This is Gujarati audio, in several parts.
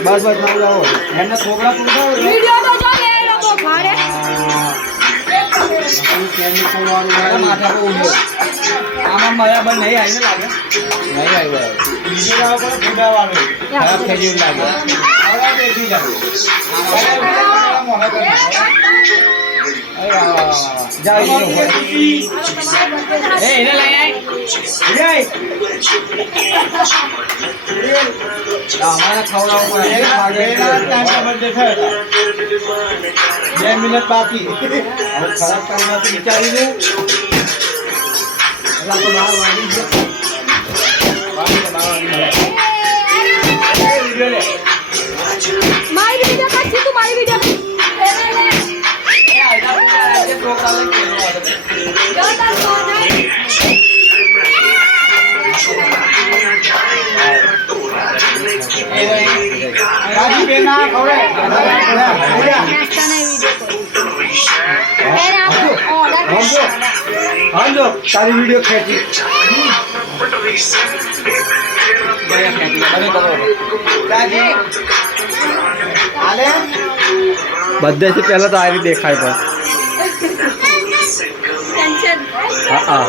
બસ ના જાઓ એમને છોકરા પૂછો વિડિયો તો જો લે લોકો ભાડે કેમિકલ વાળું માથા પર ઉડ્યો આમાં બરાબર નહીં આવી ને લાગે નહીં આવી બરાબર બીજું લાવો પણ ફૂડા વાળું ખરાબ થઈ ગયું લાગે હવે બેસી જાવ મોહા કરી જાઓ એ એને લઈ આય અમારા ખવડાવવા બર્થડે થયો 2 મિનિટ બાકી ખરાબ કામ વિચારીને મારી વિડિયો કાઢી તું મારી વિડિયો તારી વિડીયો ખેંચી બધેથી પહેલા તો આવી દેખાય પણ હા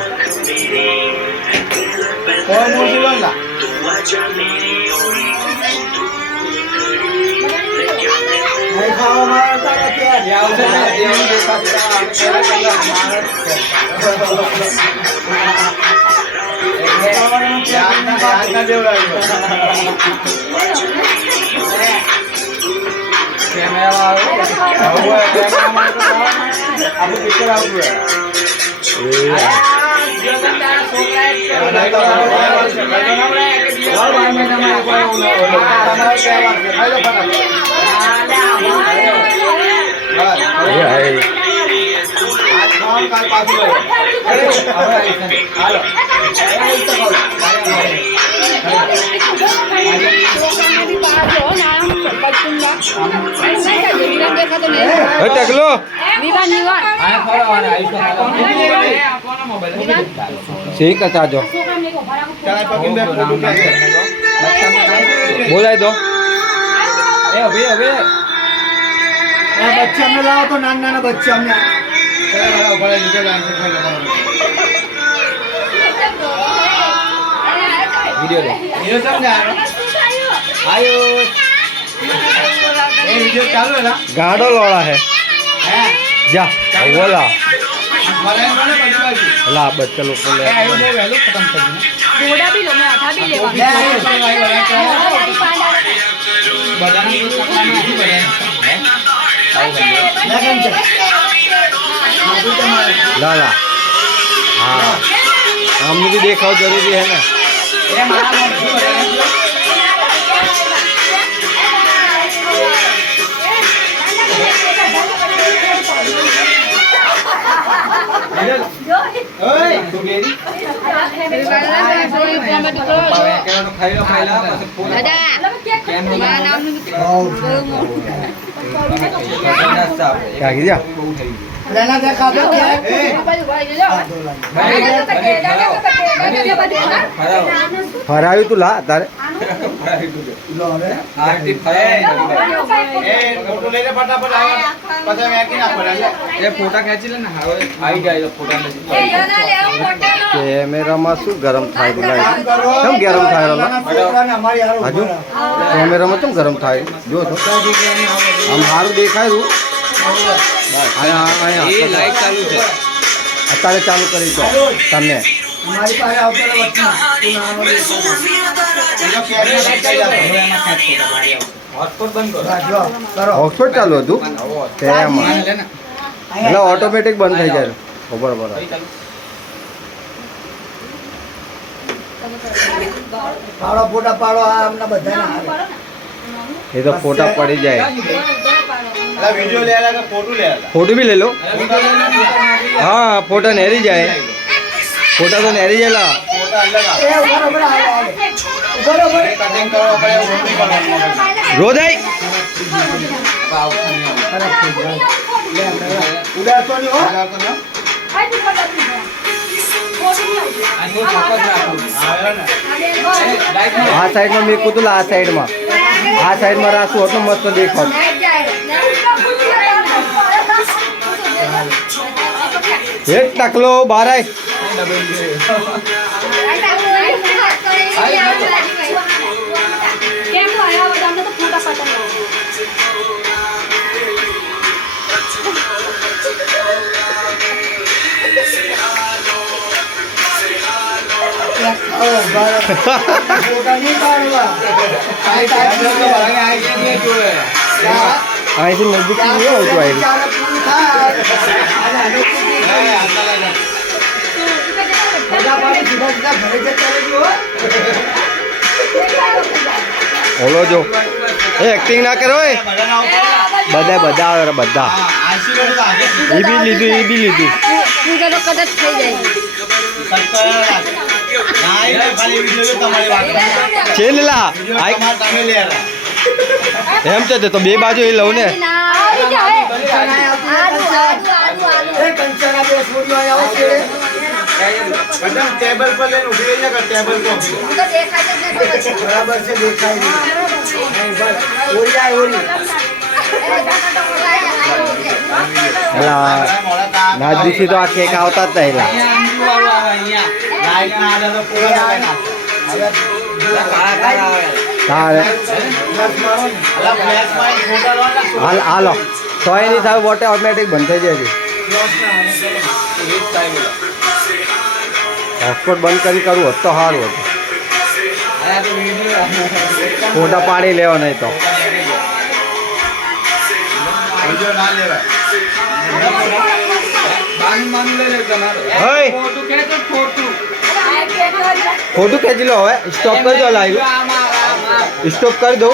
ठीक है चाचो बोला दो बच्चे हमने लाओ तो नाना बच्चे हमने वीडियो दे वीडियो समझा आयो ये वीडियो चालू है ना गाड़ो लोड़ा है जा बोला ला बच्चे लोग को ले खत्म कर देना घोड़ा भी लो मैं आधा भी लेवा बदाम को सपना में ही बने ला ला हाँ हमने भी देखा जरूरी है ना क्या किया ફરાવી તું લા તારે ફોટા ખેંચી લે ને આવી જાય ફોટા કેમેરામાં શું ગરમ થાય કેમ ગરમ થાય હજુ કેમેરામાં કેમ ગરમ થાય જો આમ સારું દેખાય લાઈટ ચાલુ છે અત્યારે ચાલુ કરી તો તમે હોટસ્પોટ ચાલુ હતું તેમાં એટલે ઓટોમેટિક બંધ થઈ જાય બરાબર પાડો ફોટા પાડો આ અમને બધાને આવે. એ તો ફોટા પડી જાય. અલા વિડિયો લે આલા કે ફોટો લે આલા ફોટો બી લઈ લો. હા ફોટા નેરી જાય. ફોટા તો નેરી જાય લા. ફોટા અલગ આવે એ બરોબર આવે આવે. બરોબર કટિંગ કરવા પડે એવું નહીં કરવાનું રોજાઈ ઉડાડતો નહીં હો. ઉડાડતો ન આવે ને આ સાઈડમાં મેં કૂતું આ સાઈડમાં રાખશું એટલું મસ્ત દેખાત. એક ટકલો બાર આય. કેમ આવ્યા બધા અમને તો ફોટા પતાવ્યા ફોટા નહીં પાડવા. અહીંથી નજીક નહીં આવતું આવી. ચાલે પૂરું થાય. ફોટા પાડી સીધા સીધા ઘરે જતા રહેજો હો. ઓલો જો એ એક્ટિંગ ના કરો એ. બધા આવે બધા. એ બી લીધું. પૂજા તો કદાચ થઈ જાય છે લેલા એમ છે તો બે બાજુ એ લઉં ને. આવી જાય એ કંચના બે છોડીઓ આવો છે. ટેબલ પર લઈને ઉભી રહી જાય ટેબલ પર બરાબર છે દેખાય નહીં. ઓરી જાય ઓરી. એલા નાજદીથી તો આ કેક આવતા જ નહીં લા. લાઈટ ના આવે તો પૂરા તારે અલા ફ્લેશ માં ફોટા લો હાલો તો એની સાહેબ વોટે ઓટોમેટિક બંધ થઈ જાય. હોટસ્પોટ બંધ કરી કરવું હોત તો સારું હતું. ફોટા પાડી લેવા નહીં તો. વિડિયો ના લેવાય ઓય ફોટો ખેંચી લો હવે. સ્ટોપ કરી દો લાઈવ. સ્ટોપ કરી દો.